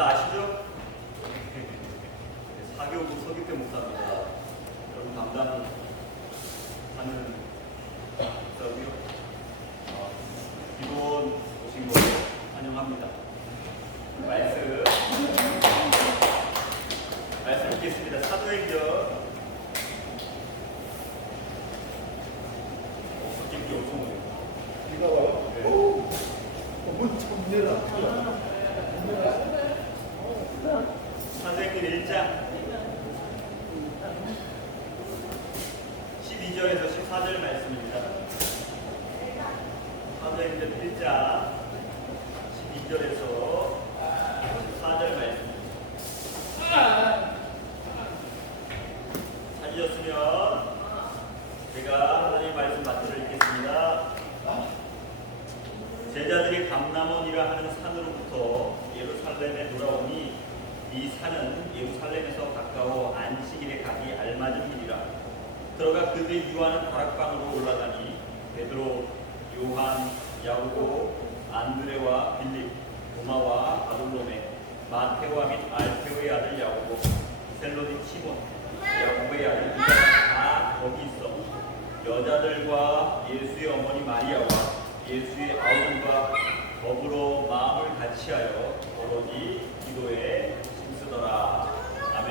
다 아시죠? 사교국 서기태 목사입니다. 여러분 담당하는 목사고요. 기도원 오신 거 환영합니다. 말씀 읽겠습니다. 사도행전 기억이 엄청 오네요. 비가 와요? 네. 오! 문 참내라. 사도행전 1장 12절에서 14절 말씀입니다. 사도행전 1장 12절에서 14절 말씀. 찾으셨으면 제가 하나님의 말씀 마트를 읽겠습니다. 제자들이 감람원이라 하는 산으로부터 예루살렘에 돌아오니 이 산은 예루살렘에서 가까워 안식일에 가기 알맞은 길이라. 들어가 그들이 유하는 다락방으로 올라가니 베드로, 요한, 야고보, 안드레와 빌립, 도마와 바돌로메, 마테오와 및 알페오의 아들 야고보, 셀로니 시몬, 야고보의 아들 유다가 다 거기 있어 여자들과 예수의 어머니 마리아와 예수의 아우들과 더불어 마음을 같이하여 오로지 기도에 힘쓰더라. 아멘.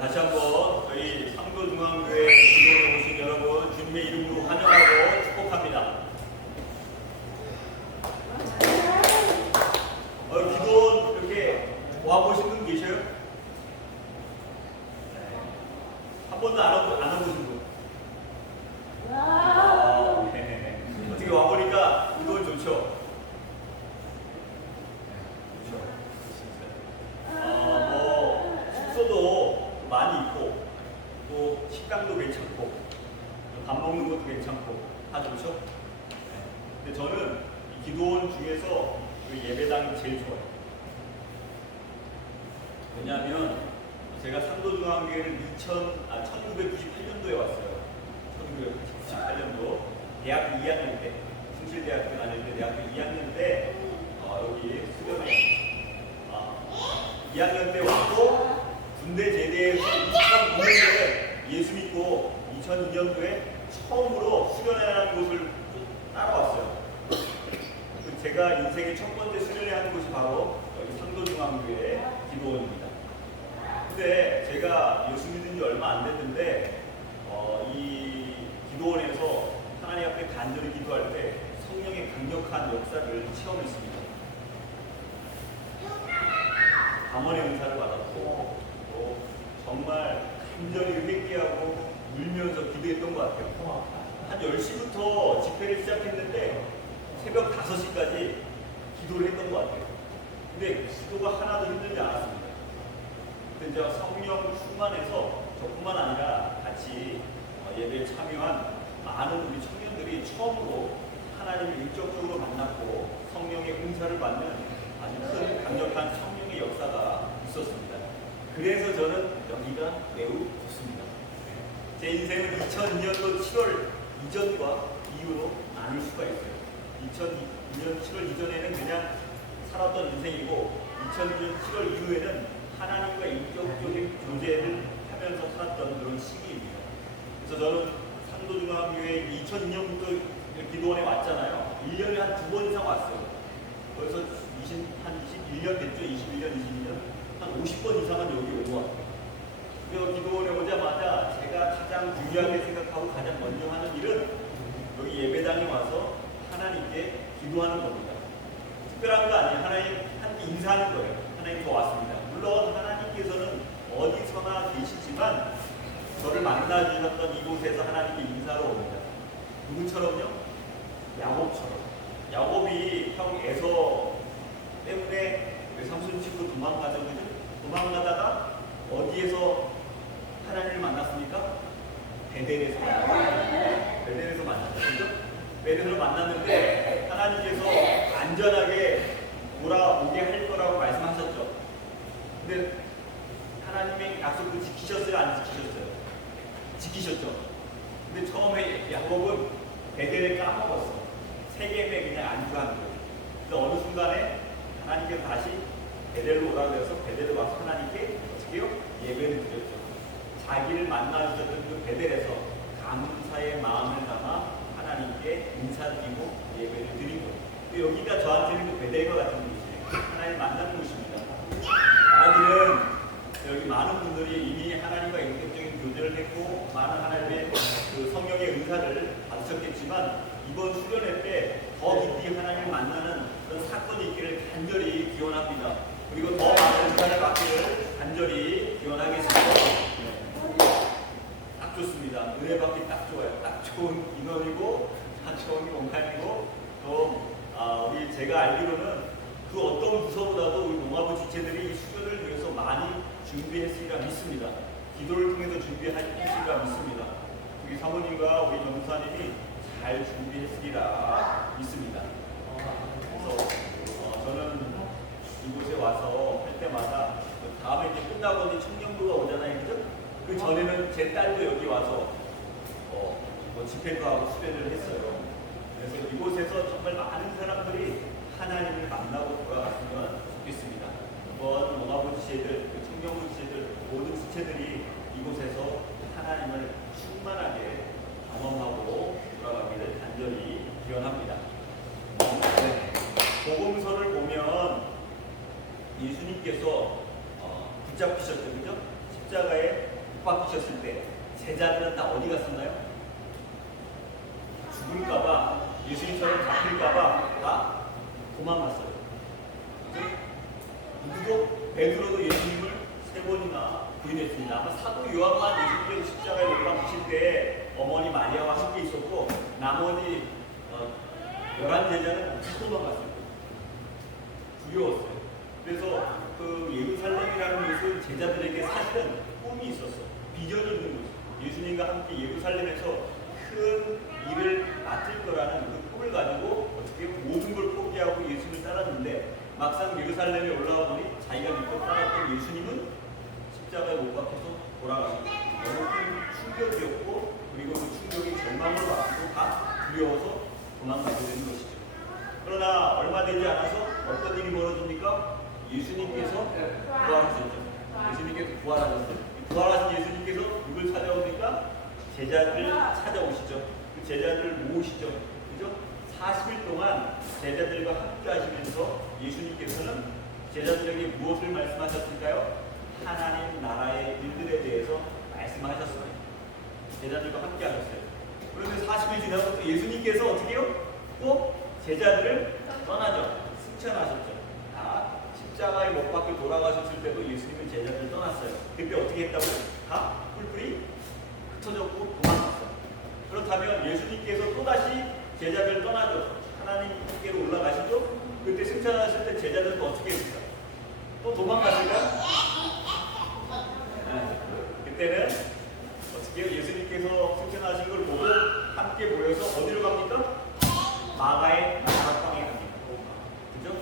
다시 한번 저희 상도중앙교회 기도에 오신 여러분 주님의 이름으로 환영하고 축복합니다. 기도 이렇게 와보신 분 계셔요? 한 번도 안 와보신 분? 네. 어떻게 와보니까 기도는 좋죠? 숙소도 많이 있고 또 식당도 괜찮고 밥 먹는 것도 괜찮고 다 좋죠? 근데 저는 이 기도원 중에서 그 예배당이 제일 좋아요. 왜냐하면 제가 상도중앙교회를 1998년도에 왔어요. 1998년도 대학교 2학년 때 숭실대학교 다닐 때 대학교 2학년 때 여기 수련회 2학년 때 왔고 군대 제대해서 2002년도에 예수 믿고 2002년도에 처음으로 수련회라는 곳을 따라왔어요. 제가 인생의 첫 번째 수련회 하는 곳이 바로 여기 상도중앙교회 기도원입니다. 근데 제가 예수 믿은 지 얼마 안 됐는데 이 기도원에서 하나님 앞에 간절히 기도할 때 성령의 강력한 역사를 체험했습니다. 감언의 은사를 받았고 또 정말 간절히 회개하고 울면서 기도했던 것 같아요. 한 10시부터 집회를 시작했는데 새벽 5시까지 기도를 했던 것 같아요. 근데 기도가 하나도 힘들지 않았습니다. 근데 이제 성령 충만해서 저뿐만 아니라 같이 예배에 참여한 많은 우리 청년들이 처음으로 하나님을 인격적으로 만났고 성령의 은사를 받는 아주 큰 강력한 성령의 역사가 있었습니다. 그래서 저는 여기가 매우 좋습니다. 제 인생은 2002년도 7월 이전과 이후로 나눌 수가 있어요. 2002년 7월 이전에는 그냥 살았던 인생이고 2002년 7월 이후에는 하나님과 인격적인 교제를 하면서 살았던 그런 시기입니다. 그래서 저는 상도중앙교회 2002년부터 기도원에 왔잖아요. 1년에 한 2번 이상 왔어요. 그래서 한 21년 됐죠. 21년, 22년. 한 50번 이상은 여기 오고 왔어요. 그래서 기도원에 오자마자 제가 가장 중요하게 생각하고 가장 먼저 하는 일은 여기 예배당에 와서 하나님께 기도하는 겁니다. 특별한 거 아니에요. 하나님한테 인사하는 거예요. 하나님 저 왔습니다. 물론 하나님께서는 어디서나 계시지만 저를 만나주셨던 이곳에서 하나님께 인사로 옵니다. 누구처럼요? 야곱처럼. 야곱이 형 에서 때문에 외삼촌 친구 도망가죠. 그죠? 도망가다가 어디에서 하나님을 만났습니까? 베델에서 만났어요. 베델에서 만났죠. 베델에서 만났는데 하나님께서 안전하게 돌아오게 할 거라고 말씀하셨죠. 근데 하나님의 약속을 지키셨어요? 안 지키셨어요? 지키셨죠. 근데 처음에 야곱은 베델을 까먹었어. 세겜에 그냥 안주한 거예요. 근데 어느 순간에 하나님께서 다시 베델로 오라고 해서 베델로 와서 하나님께 어떻게 해요? 예배를 드렸죠. 자기를 만나주셨던 그 베델에서 감사의 마음을 담아 하나님께 인사드리고 예배를 드린 거예요. 근데 여기가 저한테는 그 베델과 같은 곳이에요. 하나님 만나는 곳입니다. 하나님은 여기 많은 분들이 이미 하나님과 인격적인 교제를 했고 많은 하나님의 그 성령의 은사를 받으셨겠지만 이번 수련회 때 더 깊이 하나님을 만나는 그런 사건이 있기를 간절히 기원합니다. 그리고 더 많은 은사를 받기를 간절히 기원하겠습니다. 딱 좋습니다. 은혜 받기 딱 좋아요. 딱 좋은 인원이고 딱 좋은 공간이고 또 우리 제가 알기로는 그 어떤 부서보다도 우리 농아부 지체들이 이 수련을 위해서 많이 준비했으리라 믿습니다. 기도를 통해서 준비했으리라 믿습니다. 우리 사모님과 우리 전무사님이 잘 준비했으리라 믿습니다. 그래서 저는 이곳에 와서 할 때마다 다음에 이제 끝나고 이제 청년부가 오잖아요, 그죠? 그 전에는 제 딸도 여기 와서 뭐 집회도 하고 수련을 했어요. 그래서 이곳에서 정말 많은 사람들이 하나님을 만나고 돌아갔으면 좋겠습니다. 이번 농아부 지체들, 청년부 지체들, 모든 지체들이 이곳에서 하나님을 충만하게 경험하고 돌아가기를 간절히 기원합니다. 네. 복음서를 보면 예수님께서 붙잡히셨죠, 그죠? 십자가에 못 박히셨을 때 제자들은 다 어디 갔었나요? 죽을까봐, 예수님처럼 잡힐까봐 다 도망갔어요. 누구도 베드로도 예수님을 3번이나 부인했습니다. 아마 사도 요한만 예수님께서 십자가에 못 박히실 때 어머니 마리아와 함께 있었고 나머지 11제자는 다 도망갔어요. 두려웠어요. 그래서 그 예루살렘이라는 곳은 제자들에게 사실은 꿈이 있었어. 비전이 있는 곳이에요. 예수님과 함께 예루살렘에서 큰 일을 맡을 거라는 그 꿈을 가지고 어떻게 모든 걸 포기하고 예수님을 따랐는데 막상 예루살렘에 올라와 보니 자기가 믿고 따랐던 예수님은 십자가에 못 박혀서 돌아가셨고 너무 큰 충격이었고 그리고 그 충격이 절망으로 왔고 다 두려워서 도망가게 되는 것이죠. 그러나 얼마 되지 않아서 어떤 일이 벌어집니까? 예수님께서 부활하셨죠. 예수님께서 부활하셨어요. 부활하신 예수님께서 누굴 찾아오니까 제자들을 찾아오시죠. 그 제자들을 모으시죠. 그죠? 40일 동안 제자들과 함께 하시면서 예수님께서는 제자들에게 무엇을 말씀하셨을까요? 하나님 나라의 일들에 대해서 말씀하셨어요. 제자들과 함께 하셨어요. 그런데 40일 지나고 또 예수님께서 어떻게 해요? 또 제자들을 떠나죠. 승천하셨죠. 십자가에 못 박혀 돌아가셨을 때도 예수님은 제자들을 떠났어요. 그때 어떻게 했다고요? 다 뿔뿔이 흩어졌고 도망갔어요. 그렇다면 예수님께서 또다시 제자들을 떠나죠. 하나님께로 올라가시죠. 그때 승천하실 때 제자들은 어떻게 했을까? 또 도망갔을까요? 네. 그때는 어떻게 해요? 예수님께서 승천하신 걸 보고 함께 모여서 어디로 갑니까? 마가의 다락방에 갑니다. 그죠?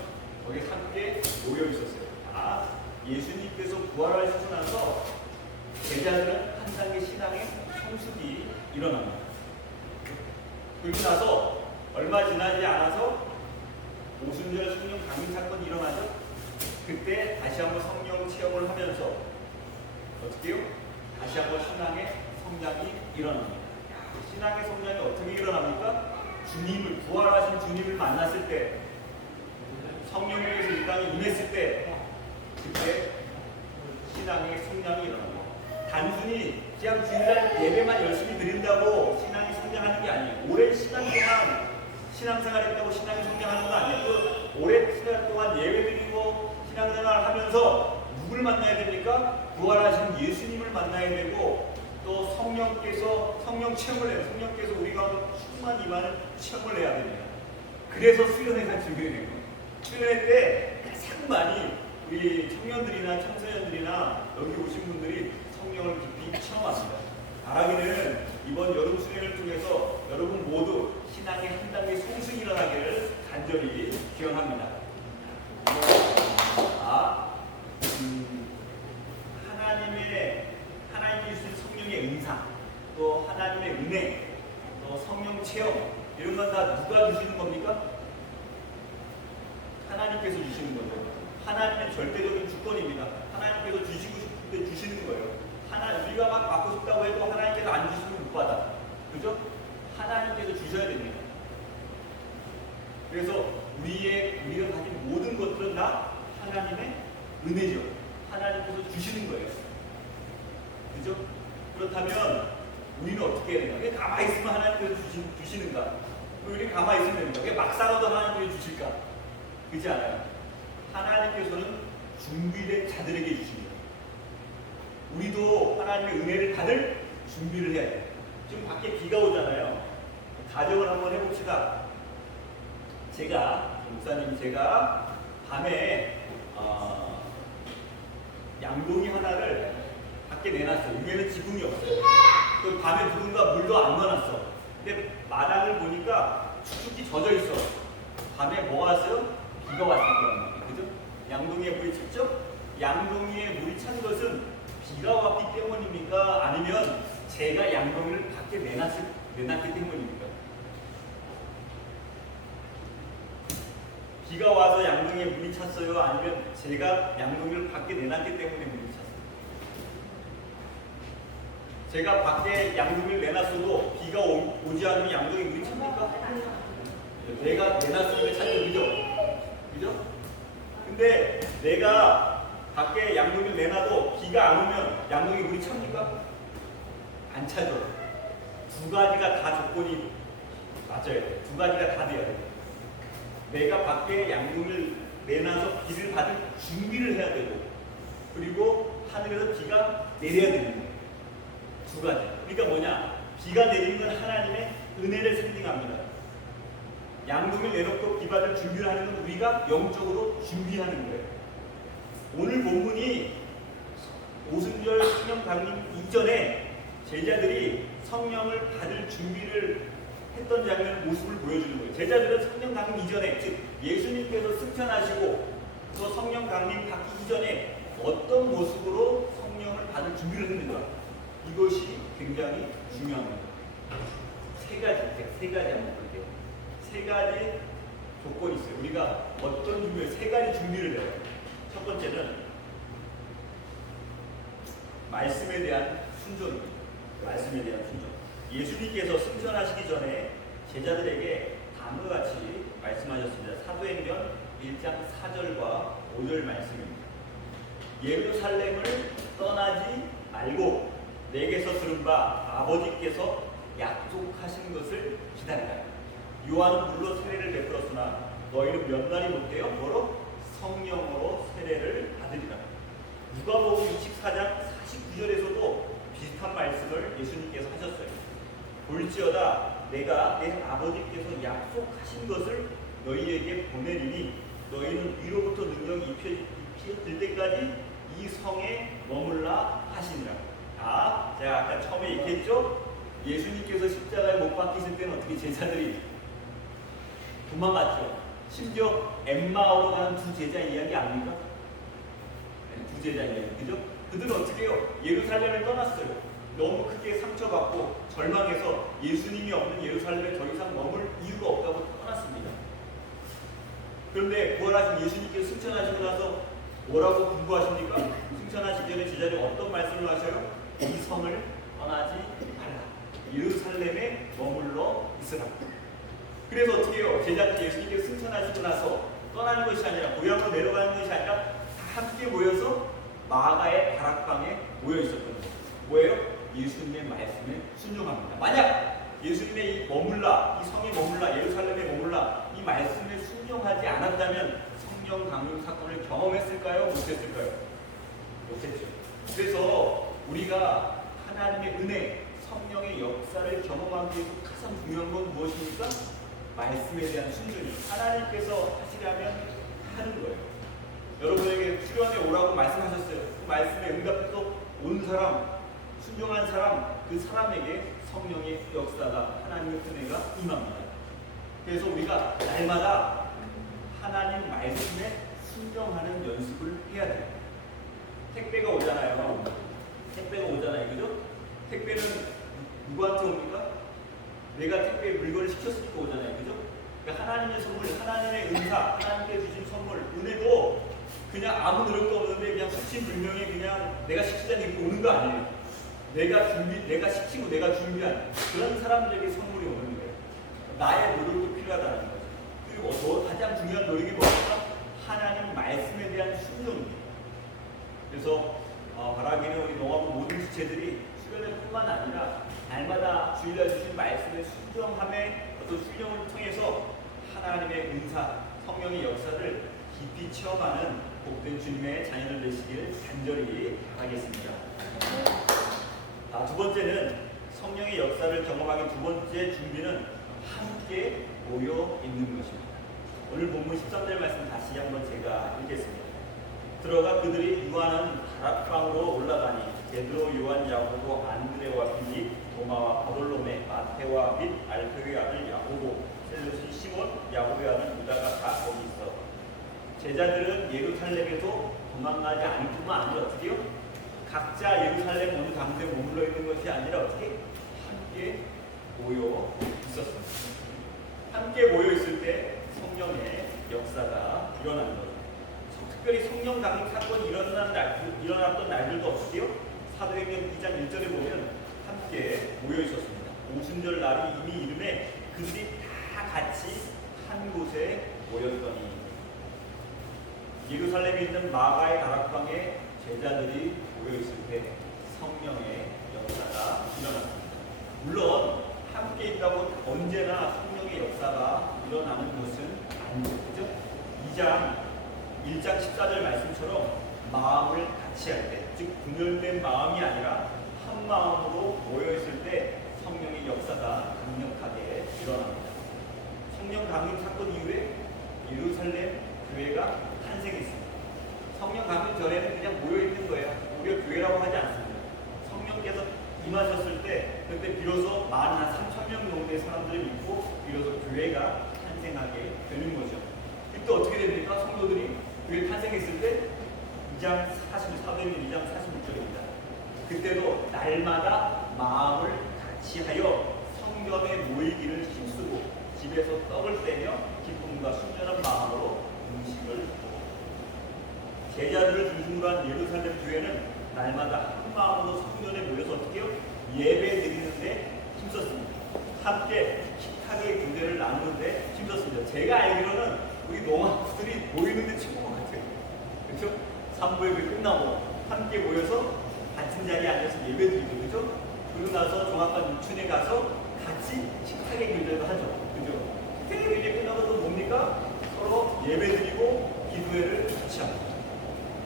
거기 함께 모여 있었어요. 예수님께서 부활하시고 나서 제자들은 한 단계 신앙의 성숙이 일어납니다. 그리고 나서 얼마 지나지 않아서 오순절 성령 강림 사건이 일어나죠. 그때 다시 한번 성령 체험을 하면서 어떻게 해요? 다시 한번 신앙의 성장이 일어납니다. 신앙의 성장이 어떻게 일어납니까? 주님을, 부활하신 주님을 만났을 때, 성령께서 이 땅에 임했을 때, 그때 신앙의 성장이 일어납니다. 단순히 그냥 주일날 예배만 열심히 드린다고 신앙이 성장하는 게 아니에요. 오랜 시간 동안 신앙생활 했다고 신앙이 성장하는 거 아니에요. 그 오랜 시간 동안 예배 드리고 신앙생활 하면서 누굴 만나야 됩니까? 부활하신 예수님을 만나야 되고 또 성령께서 성령 체험을 해요. 성령께서 우리가 충만 임하는 체험을 해야 됩니다. 그래서 수련회가 중요해요. 수련회 때 가장 많이 우리 청년들이나 청소년들이나 여기 오신 분들이 성령을 깊이 체험합니다. 바라기는 이번 여름 수련을 통해서 여러분 모두 신앙의 한 단계 성숙이 일어나기를 간절히 기원합니다. 하나님이 주신 성령의 은사, 또 하나님의 은혜, 누가 주시는 겁니까? 하나님께서 주시는 거죠. 하나님의 절대적인 주권입니다. 하나님께서 주시고 싶을 때 주시는 거예요. 우리가 막 받고 싶다고 해도 하나님께서 안 주시면 못 받아. 그죠? 하나님께서 주셔야 됩니다. 그래서 우리가 가진 모든 것들은 다 하나님의 은혜죠. 하나님께서 주시는 거예요. 그죠? 그렇다면 우리는 어떻게 해야 되나? 왜 가만히 있으면 하나님께서 주시는가? 왜 우리 가만히 있으면 됩니까? 왜 막 살아도 하나님께서 주실까? 그렇지 않아요. 하나님께서는 준비된 자들에게 주십니다. 우리도 하나님의 은혜를 받을 준비를 해야 돼요. 지금 밖에 비가 오잖아요. 가정을 한번 해봅시다. 목사님 제가 밤에 양동이 하나를 밖에 내놨어요. 위에는 지붕이 없어요. 그 밤에 누군가 물도 안 넣어놨어. 근데 마당을 보니까 축축히 젖어 있어. 밤에 뭐가 왔어요? 비가 왔을 거란 그죠? 양동이에 물이 찼죠? 양동이에 물이 찬 것은 비가 왔기 때문입니까? 아니면 제가 양동이를 밖에 내놨기 때문입니까? 비가 와서 양동이에 물이 찼어요? 아니면 제가 양동이를 밖에 내놨기 때문에 물이 찼어요? 제가 밖에 양동이를 내놨어도 비가 오지 않으면 양동이에 물이 찹니까? 내가 내놨으니까 찼죠. 그죠? 근데 내가 밖에 양동이를 내놔도 비가 안 오면 양동이에 물이 찹니까? 안 차죠. 두 가지가 다 조건이 맞아야 돼. 두 가지가 다 돼야 돼. 내가 밖에 양동이를 내놔서 비를 받을 준비를 해야 되고, 그리고 하늘에서 비가 내려야 되는 거예요. 두 가지. 그러니까 뭐냐? 비가 내리는 건 하나님의 은혜를 상징합니다. 양동이를 내놓고 비 받을 준비를 하는 건 우리가 영적으로 준비하는 거예요. 오늘 본문이 오순절 성령 강림 이전에 제자들이 성령을 받을 준비를 했던 장면 모습을 보여주는 거예요. 제자들은 성령 강림 이전에, 즉 예수님께서 승천하시고 또 성령 강림 받기 이전에 어떤 모습으로 성령을 받을 준비를 했는가? 이것이 굉장히 중요합니다. 세 가지 한번 볼게요. 세 가지 조건이 있어요. 우리가 어떤 준비를, 세 가지 준비를 해요. 첫 번째는 말씀에 대한 순종입니다. 말씀에 대한 순종. 예수님께서 승천하시기 전에 제자들에게 다음과 같이 말씀하셨습니다. 사도행전 1장 4절과 5절 말씀입니다. 예루살렘을 떠나지 말고 내게서 들은 바 아버지께서 약속하신 것을 기다리라. 요한은 물로 세례를 베풀었으나 너희는 몇 날이 못되어 뭐로? 성령으로 세례를 받으리라. 누가복음 24장 49절에서도 비슷한 말씀을 예수님께서 하셨어요. 볼지어다 내가 내 아버지께서 약속하신 것을 너희에게 보내리니 너희는 위로부터 능력이 입혀질 때까지 이 성에 머물라 하시니라. 제가 아까 처음에 얘기했죠? 예수님께서 십자가에 못 박히실 때는 어떻게 제자들이 도망갔죠. 심지어 엠마오로 가는 두 제자 이야기 아닙니까? 두 제자 이야기, 그죠? 그들은 어떻게 해요? 예루살렘을 떠났어요. 너무 크게 상처받고 절망해서 예수님이 없는 예루살렘에 더 이상 머물 이유가 없다고 떠났습니다. 그런데 부활하신 예수님께서 승천하시고 나서 뭐라고 분부하십니까? 승천하시기 전에 제자들이 어떤 말씀을 하셔요? 이 성을 떠나지 말라. 예루살렘에 머물러 있으라. 그래서 어떻게 해요? 제자들이 예수님께서 승천하시고 나서 떠나는 것이 아니라 고향으로 내려가는 것이 아니라 다 함께 모여서 마가의 다락방에 모여 있었던 거예요. 뭐예요? 예수님의 말씀에 순종합니다. 만약 예수님의 이 성에 머물라, 예루살렘에 머물라 이 말씀에 순종하지 않았다면 성령 강림 사건을 경험했을까요? 못했을까요? 못했죠. 그래서 우리가 하나님의 은혜, 성령의 역사를 경험하기 위해서 가장 중요한 건 무엇입니까? 말씀에 대한 순종이에요. 하나님께서 하시려면 하는 거예요. 여러분에게 수련회 오라고 말씀하셨어요. 그 말씀에 응답해서 온 사람, 순종한 사람, 그 사람에게 성령의 역사가, 하나님의 은혜가 임합니다. 그래서 우리가 날마다 하나님 말씀에 순종하는 연습을 해야 돼요. 택배가 오잖아요. 그죠? 택배는 누구한테 옵니까? 내가 택배 물건을 시켰으니까 오잖아요. 그죠? 그러니까 하나님의 선물, 하나님의 은사, 하나님께 주신 선물, 은혜도 그냥 아무 노력도 없는데 그냥 수치불명예 그냥 내가 시키지 않는 게 오는 거 아니에요. 내가 시키고 내가 준비한 그런 사람들에게 선물이 오는 거예요. 나의 노력도 필요하다는 거죠. 그리고 더 가장 중요한 노력이 뭐랄까? 하나님 말씀에 대한 순종입니다. 그래서 바라기는 우리 농업부 모든 지체들이 수련회뿐만 아니라 날마다 주일날 주신 말씀의 순종함의 어떤 순종을 통해서 하나님의 은사, 성령의 역사를 깊이 체험하는 복된 주님의 자녀들 되시길 간절히 바라겠습니다. 두 번째는 성령의 역사를 경험하기 두 번째 준비는 함께 모여 있는 것입니다. 오늘 본문 13절 말씀 다시 한번 제가 읽겠습니다. 들어가 그들이 유하는 다락방으로 올라가니 베드로, 요한, 야고보, 안드레와 빌립, 도마와 바돌로메, 마테와 및 알페의 아들 야고보, 셀루스 시몬, 야고보의 아들 유다가 다 거기 있어. 제자들은 예루살렘에도 도망가지 않을 뿐만 아니라 어떻게 해요? 각자 예루살렘 어느 가운데 머물러 있는 것이 아니라 어떻게? 함께 모여 있었습니다. 함께 모여 있을 때 성령의 역사가 일어나는 거죠. 특별히 성령 강림 사건이 일어났던 날들도 어떻게요? 사도행전 2장 1절에 보면 함께 모여 있었습니다. 오순절 날이 이미 이름에 그들이 다 같이 한 곳에 모였더니 예루살렘에 있는 마가의 다락방에 제자들이 모여 있을 때 성령의 역사가 일어났습니다. 물론 함께 있다고 언제나 성령의 역사가 일어나는 것은 아니죠. 그죠? 1장 14절 말씀처럼 마음을 같이 할 때, 즉 분열된 마음이 아니라 한 마음으로 모여 있을 때 성령의 역사가 강력하게 일어납니다. 성령 강림 사건 이후에 예루살렘 교회가 탄생했습니다. 성령 강림 전에는 그냥 모여 있는 거예요. 우리가 교회라고 하지 않습니다. 성령께서 임하셨을 때 그때 비로소 만 한 3,000명 정도의 사람들을 믿고 비로소 교회가 탄생하게 되는 거죠. 그때 어떻게 됩니까? 성도들이 교회 탄생했을 때 2장 46절입니다. 그때도 날마다 마음을 같이 하여 성전에 모이기를 힘쓰고 집에서 떡을 떼며 기쁨과 순전한 마음으로 음식을 먹고 제자들을 중심으로 한 예루살렘 교회는 날마다 한 마음으로 성전에 모여서 어떻게 해요? 예배 드리는데 힘썼습니다. 함께 식탁의 교제를 나누는데 힘썼습니다. 제가 알기로는 우리 농업부들이 모이는데 최고인 것 같아요. 그렇죠? 3부예배 끝나고 함께 모여서 같은 자리에 앉아서 예배 드리죠. 그렇죠? 그러고 나서 종합관 유치원에 가서 같이 식탁의 교제를 하죠. 그죠? 식탁의 교제 끝나고 또 뭡니까? 서로 예배 드리고 기도회를 같이 합니다.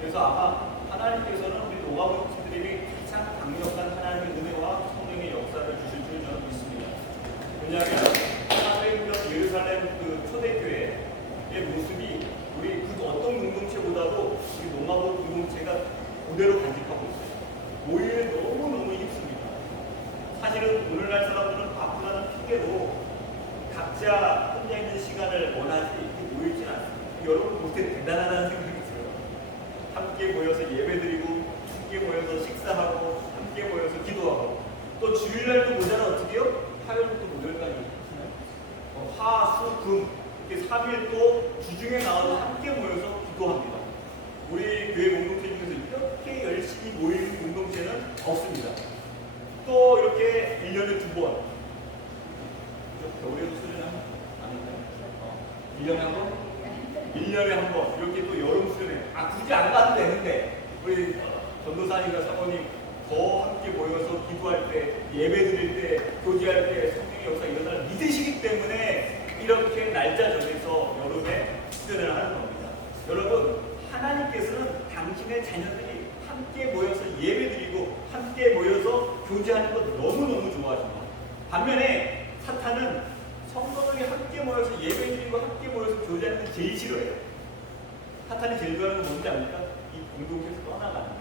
그래서 아마 하나님께서는 우리 농업부들에게 가장 강력한 하나님의 은혜와 성령의 역사를 주실 줄 저는 믿습니다. 왜냐하면 사도행전 예루살렘 그 초대교회의 모습이 우리 그 어떤 공동체보다도 우리 농업부 공동체가 그대로 간직하고 있어요. 모임에 너무너무 힘씁니다. 사실은 오늘날 사람들은 바쁘다는 핑계로 각자 혼자 있는 시간을 원하지 이렇게 모이진 않습니다. 여러분 못해 대단하다는 생각이 들어요. 함께 모여서 예배드리고 함께 모여서 식사하고 함께 모여서 기도하고 또 주일날도 모자라 어떻게 해요? 화요일부터 목요일까지 화, 수, 금 이렇게 3일 또 주중에 나와서 함께 모여서 기도합니다. 우리 교회 공동체 중에서 이렇게 열심히 모이는 공동체는 없습니다. 또 이렇게 1년에 2번 겨울에도 수련회 아닌가요? 1년에 한 번? 1년에 한 번 이렇게 또 여름 수련회 굳이 안 가도 되는데 우리 전도사님과 사모님 더 함께 모여서 기도할 때 예배 드릴 때 교제할 때 성령의 역사 일어나를 믿으시기 때문에 이렇게 날짜 정해서 여름에 수련회를 하는 겁니다. 여러분 하나님께서는 당신의 자녀들이 함께 모여서 예배드리고 함께 모여서 교제하는 것 너무너무 좋아하십니다. 반면에 사탄은 성도들이 함께 모여서 예배드리고 함께 모여서 교제하는 걸 제일 싫어해요. 사탄이 제일 좋아하는 건 뭔지 압니까? 이 공동체에서 떠나가는 거예요.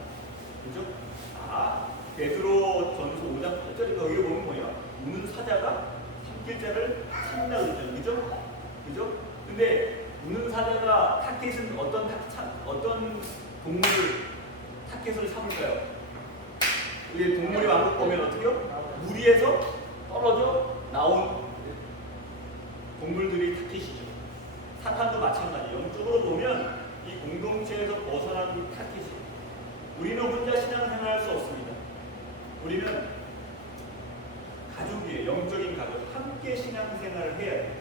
그죠? 베드로 전서 5장 8절에 거기에 보면 뭐야? 우는 사자가 산길자를 찾는다 그러죠. 그죠? 그죠? 근데 우는 사자가 타켓은 어떤 동물을 타켓으로 삼을까요? 우리 동물의 왕국 보면 어떻게요? 무리에서 떨어져 나온 동물들이 타켓이죠. 사탄도 마찬가지. 영적으로 보면 이 공동체에서 벗어나는 게 타켓이에요. 우리는 혼자 신앙생활할 수 없습니다. 우리는 가족이에요. 영적인 가족. 함께 신앙생활을 해야 돼요.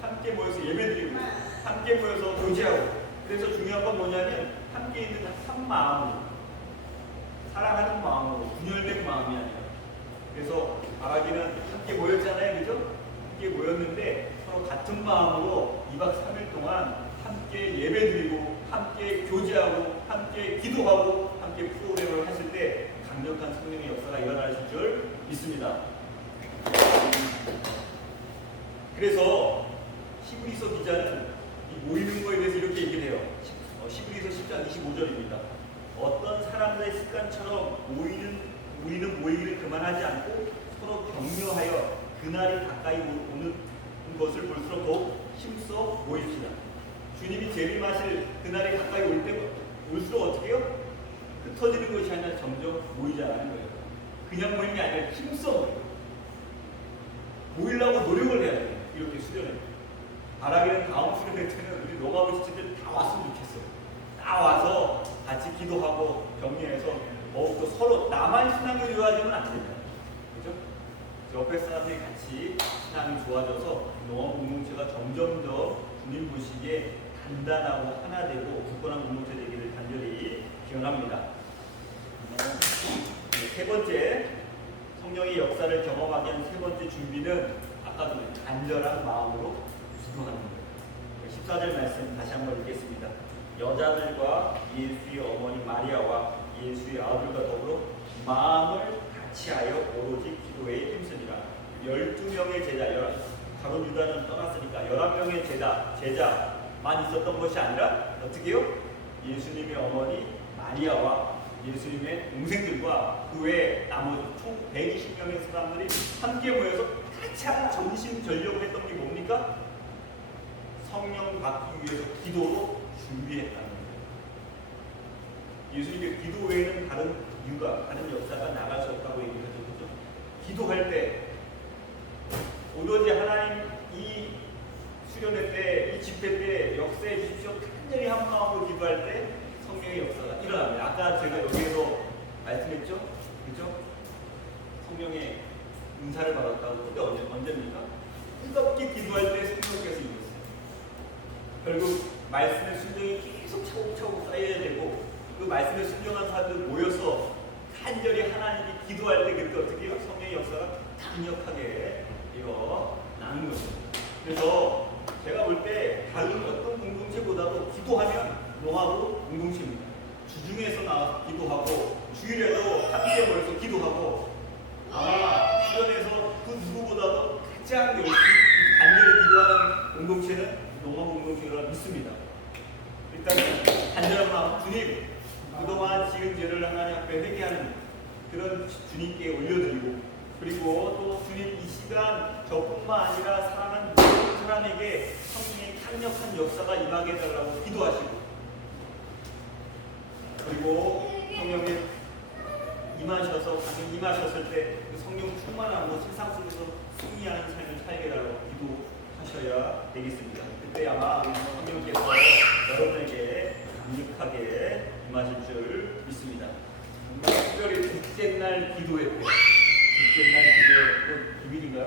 함께 모여서 예배드리고, 함께 모여서 교제하고. 그래서 중요한 건 뭐냐면 함께 있는 한 마음으로, 사랑하는 마음으로, 분열된 마음이 아니라. 그래서 바라기는 함께 모였잖아요, 그죠? 함께 모였는데 서로 같은 마음으로 2박 3일 동안 함께 예배드리고, 함께 교제하고, 함께 기도하고, 함께 프로그램을 하실 때 강력한 성령의 역사가 일어나실 줄 믿습니다. 그래서 히브리서 기자는 이 모이는 거에 대해서 이렇게 얘기를 해요. 히브리서 10장 25절입니다. 어떤 사람들의 습관처럼 우리는 모이기를 그만하지 않고 서로 격려하여 그날이 가까이 오는 것을 볼수록 더욱 힘써 모입시다. 주님이 재림하실 그날이 가까이 올수록 어떻게 해요? 흩어지는 것이 아니라 점점 모이자는 거예요. 그냥 모이는 게 아니라 힘써 모여요. 모이려고 노력을 해야 돼요. 이렇게 수련회. 바라기는 다음 수련회 때는 우리 로마부 지체들 다 왔으면 좋겠어요. 다 와서 같이 기도하고 격려해서 더욱더 서로 나만 신앙이 좋아지면 안 됩니다. 그죠? 옆에 사람들이 같이 신앙이 좋아져서 농업 공동체가 점점 더 주님 보시기에 단단하고 하나 되고 굳건한 공동체 되기를 간절히 기원합니다. 세 번째, 성령의 역사를 경험하기 위한 세 번째 준비는 아까도 간절한 마음으로 기도하는 거예요. 14절 말씀 다시 한번 읽겠습니다. 여자들과 예수의 어머니 마리아와 예수의 아들과 더불어 마음을 같이하여 오로지 기도에 힘쓰니라. 12명의 제자, 가룟 유다는 떠났으니까 11명의 제자만 있었던 것이 아니라 어떻게 해요? 예수님의 어머니 마리아와 예수님의 동생들과 그 외에 나머지 총 120명의 사람들이 함께 모여서 같이 전심전력을 했던 게 뭡니까? 성령 받기 위해서 기도로 준비했다는 거예요. 예수님의 기도 외에는 다른 이유가, 다른 역사가 나갈 수 없다고 얘기하죠. 그렇죠? 기도할 때 오로지 하나님 이 수련회 때, 이 집회 때 역사해 주십시오. 간절히 한 마음으로 기도할 때 성령의 역사가 일어납니다. 아까 제가 여기에서 말씀했죠? 그죠? 성령의 은사를 받았다고. 그때 언제입니까? 뜨겁게 기도할 때 성령께서 임했어요. 결국 말씀의 순종이 계속 차곡차곡 쌓여야 되고, 그 말씀에 순종한 사람들 모여서 간절히 하나님이 기도할 때 그때 어떻게 해요? 성령의 역사가 강력하게 일어나는 거죠. 그래서 제가 볼 때 다른 어떤 공동체보다도 기도하면 농하고 공동체입니다. 주중에서 나와서 기도하고 주일에도 함께 모여서 기도하고 아마 수련에서 그 누구보다도 가장 열심히 간절히 기도하는 공동체는 농업 공동체라 믿습니다. 일단 간절한 마음, 주님 그동안 지은 죄를 하나님 앞에 회개하는 그런 주님께 올려드리고, 그리고 또 주님 이 시간 저뿐만 아니라 사랑하는 모든 사람에게 성령의 강력한 역사가 임하게 해달라고 기도하시고, 그리고 성령님 임하셨을 때 그 성령 충만함으로 세상 속에서 승리하는 삶을 살게 해달라고 기도하셔야 되겠습니다. 그때 아마 성령께서 여러분에게 강력하게 임하실 줄 믿습니다. 특별히 둘째 날 기도회 때, 둘째 날 기도회 비밀인가요?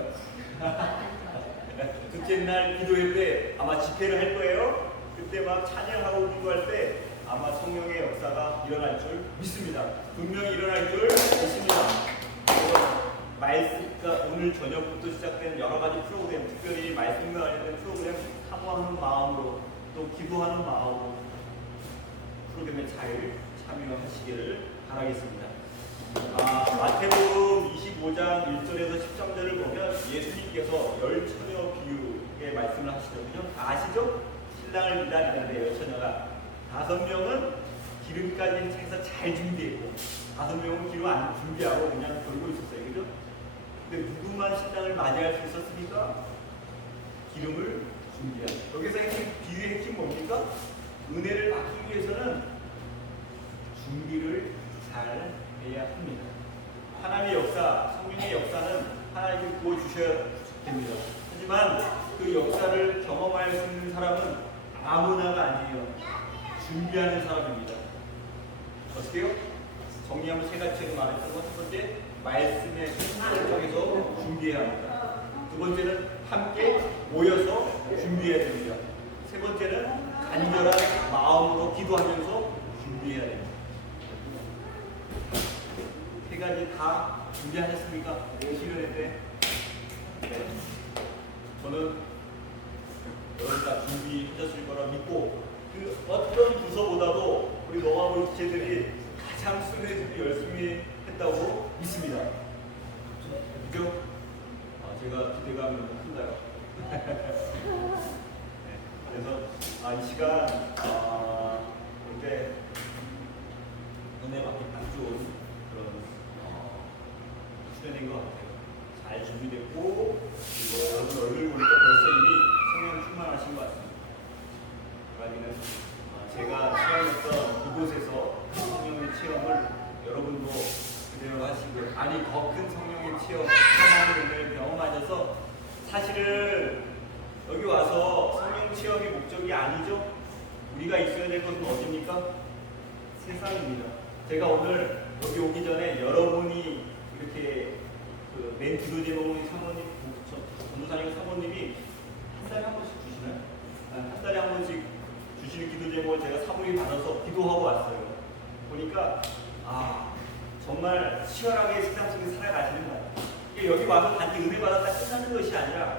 둘째 날 기도회 때 아마 집회를 할 거예요. 그때 막 찬양하고 기도할 때 아마 성령의 역사가 일어날 줄 믿습니다. 분명히 일어날 줄 믿습니다. 말씀과 오늘 저녁부터 시작되는 여러 가지 프로그램, 특별히 말씀과 관련된 프로그램 사모하는 마음으로 또 기도하는 마음으로 프로그램에 잘 참여하시기를 바라겠습니다. 마태복음 25장 1절에서 13절을 보면 예수님께서 열 처녀 비유의 말씀을 하시거든요. 다 아시죠? 신랑을 기다리는데 열 처녀가 5명은 기름까지 해서 잘 준비했고 5명은 기름 안 준비하고 그냥 돌고 있었어요. 그죠? 근데 누구만 신랑을 맞이할 수 있었습니까? 기름을 준비하고. 여기서 비유의 핵심 뭡니까? 은혜를 받기 위해서는 준비를 잘 해야 합니다. 하나님의 역사, 성령의 역사는 하나님이 부어주셔야 됩니다. 하지만 그 역사를 경험할 수 있는 사람은 아무나가 아니에요. 준비하는 사람입니다. 어떻게요? 정리하면 세 가지로 말했던 것. 첫 번째, 말씀의 순서를 통해서 준비해야 합니다. 두 번째는 함께 모여서 준비해야 됩니다. 세 번째는 간절한 마음으로 기도하면서 준비해야 됩니다. 세 가지 다 준비하셨습니까? 수련회 때? 네. 저는 여러분 다 준비하셨을 거라 믿고 그 어떤 부서보다도 우리 농아부 지체들이 가장 수련회를 열심히 했다고 믿습니다. 그죠? 제가 기대감이 너무 큰가요? 네. 그래서 이 시간 이렇게 은혜 받기 딱 좋은 그런 수련인 것 같아요. 잘 준비됐고 그리고 여러분 얼굴 보니까 벌써 이미 성령 충만하신 것 같습니다. 그러기는 제가 체험했던 그곳에서 성령의 체험을 여러분도 그대로 하시고 아니 더 큰 성령의 체험, 하나님을 경험하셔서 사실은 여기 와서 성령 체험이 목적이 아니죠. 우리가 있어야 될 것은 어디입니까? 세상입니다. 제가 오늘 여기 오기 전에 여러분이 이렇게 맨 기도 제목이 사모님, 전도사님 사모님이 한 달에 한 번씩 주시나요? 한 달에 한 번씩 주시는 기도 제목을 제가 사모님 받아서 기도하고 왔어요. 보니까 정말 치열하게 세상 속에 살아가시는 거예요. 여기 와서 단지 은혜 받았다 끝나는 것이 아니라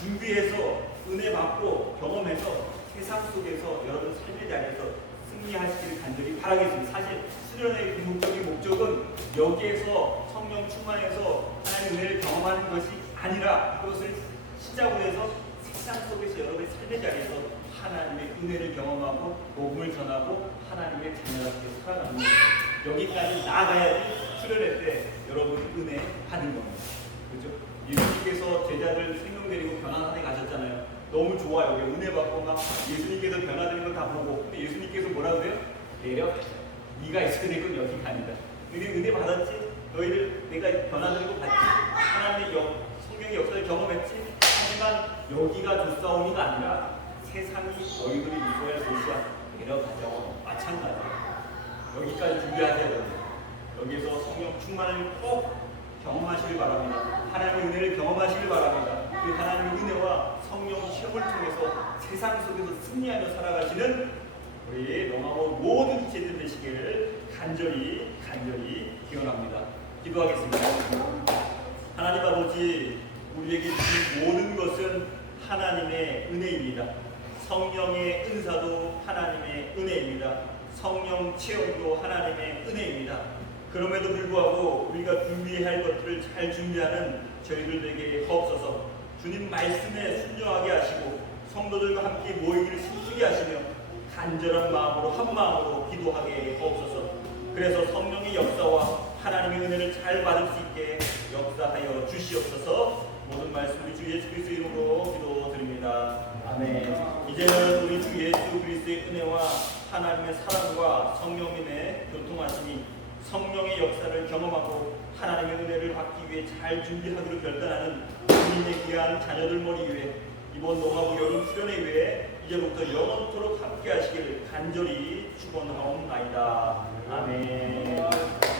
준비해서 은혜 받고 경험해서 세상 속에서 여러분 삶의 자리에서 승리하시기를 간절히 바라겠습니다. 사실 수련의 궁극적인 목적은 여기에서 성령 충만해서 하나님의 은혜를 경험하는 것이 아니라 그것을 시작으로 해서 세상 속에서 여러분의 삶의 자리에서 하나님의 은혜를 경험하고 복음을 전하고 하나님의 자녀답게 살아가는 거예요. 여기까지 나아가야지 수련회 때 여러분 은혜 받는 겁니다. 그렇죠? 예수님께서 제자들 생명 데리고 변화산에 가셨잖아요. 너무 좋아요. 여기 은혜 받고 막 예수님께서 변화되는 걸 다 보고 근데 예수님께서 뭐라고 해요? 내려가자. 네가 있어야 될 건 여기가 아니다. 너희 은혜 받았지? 너희를 내가 변화되는 거 봤지? 하나님의 성경의 역사를 경험했지? 하지만 여기가 좋사오니가 아니라 세상이 너희들이 있어야 할 곳이야. 내려가자고 마찬가지야. 여기까지 준비하셔야 됩니다. 여기서 성령 충만을 꼭 경험하시길 바랍니다. 하나님의 은혜를 경험하시길 바랍니다. 그 하나님의 은혜와 성령 체험을 통해서 세상 속에서 승리하며 살아가시는 우리 농아부 모든 지체들 되시기를 간절히 기원합니다. 기도하겠습니다. 하나님 아버지, 우리에게 주신 모든 것은 하나님의 은혜입니다. 성령의 은사도 하나님의 은혜입니다. 성령 체험도 하나님의 은혜입니다. 그럼에도 불구하고 우리가 준비해야 할 것들을 잘 준비하는 저희들 되게 하옵소서. 주님 말씀에 순종하게 하시고 성도들과 함께 모이기를 힘쓰게 하시며 간절한 마음으로 한 마음으로 기도하게 하옵소서. 그래서 성령의 역사와 하나님의 은혜를 잘 받을 수 있게 역사하여 주시옵소서. 모든 말씀 우리 주 예수 그리스도의 이름으로 기도드립니다. 아멘. 이제는 우리 주 예수 그리스도의 은혜와 하나님의 사랑과 성령님의 교통하심이 성령의 역사를 경험하고 하나님의 은혜를 받기 위해 잘 준비하기로 결단하는 주님의 귀한 자녀들 머리 위에 이번 농아부 여름 수련회 위에 이제부터 영원토록 함께 하시기를 간절히 축원하옵나이다. 아멘.